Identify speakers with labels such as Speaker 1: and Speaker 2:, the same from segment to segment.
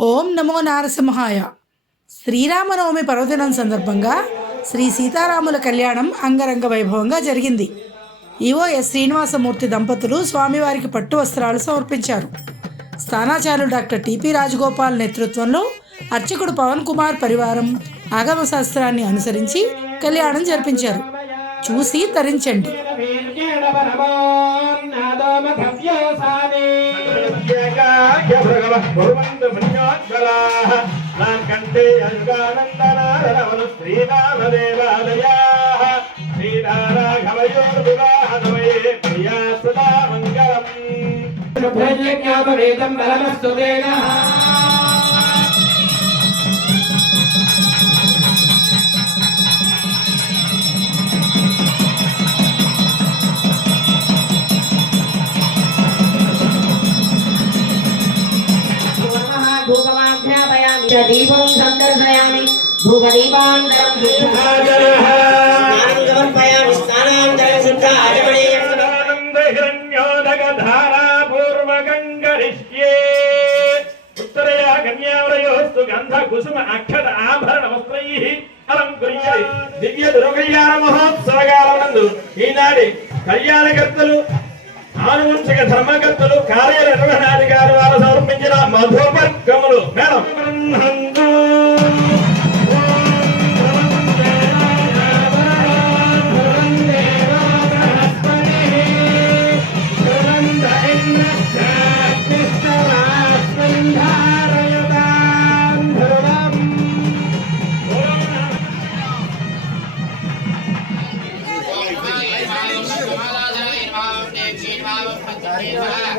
Speaker 1: ఓం నమో నారసింహాయ. శ్రీరామనవమి పర్వదినం సందర్భంగా శ్రీ సీతారాముల కళ్యాణం అంగరంగ వైభవంగా జరిగింది. ఈఓఎస్ శ్రీనివాసమూర్తి దంపతులు స్వామివారికి పట్టు వస్త్రాలు సమర్పించారు. స్థానాచార్యులు డాక్టర్ టిపి రాజగోపాల్ నేతృత్వంలో అర్చకుడు పవన్ కుమార్ పరివారం ఆగమ శాస్త్రాన్ని అనుసరించి కళ్యాణం జరిపించారు. చూసి తరించండి.
Speaker 2: వీర్యేణ నాకంటే
Speaker 3: కంటే అయుగానందనారణవను శ్రీరామదేవాలయాः శ్రీరాఘవయోర్వివాహనమయే ప్రియా సదా మంగళం
Speaker 2: శుభ్రజ్ఞాపవేదం బలమస్తు తేన
Speaker 4: దీపం సందర్శయామి ధూపదీపాంతరం స్నానం సమర్పయామి స్నానాంతరం శుద్ధ ఆచమనీయం
Speaker 3: ధారాపూర్వకంగరిష్యే ఉత్తరయా కన్యావరయోస్తు గంధ కుసుమ అక్షత ఆభరణ వస్త్రైః అలంకృయ్యై దివ్య దుర్గయ్యాన మహోత్సవకాలనందు ఈనాటి కళ్యాణకర్తలు ఆనువంశిక ధర్మకర్తలు కార్య నిర్వహణాధికారి వారు సమర్పించిన మధుపర్గములు. మేడం.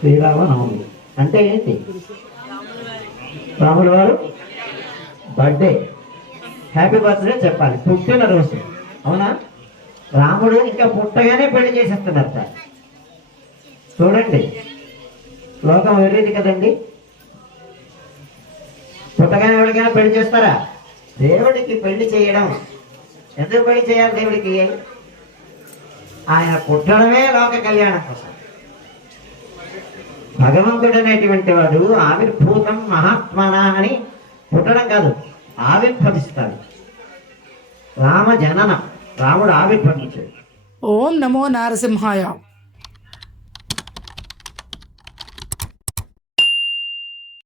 Speaker 5: శ్రీరామనవమి. అంటే ఏంటి? రాముల వారు బర్త్డే. హ్యాపీ బర్త్డే చెప్పాలి. పుట్టినరోజు అవునా? రాముడు ఇంకా పుట్టగానే పెళ్ళి చేసేస్తున్నారు సార్ చూడండి. లోకం వెళ్ళింది కదండి. పుట్టగానే ఎవరికైనా పెళ్ళి చేస్తారా? దేవుడికి పెళ్ళి చేయడం. ఎందుకు పెళ్ళి చేయాలి దేవుడికి? ఆయన పుట్టడమే లోక కళ్యాణం కోసం భగవంతుడు అనేటువంటి వాడు ఆవిర్భూతం మహాత్మన అని పుట్టడం కాదు ఆవిర్భవిస్తాడు. రామ జననం రాముడు ఆవిర్భవించాడు.
Speaker 1: ఓం నమో నారసింహాయ.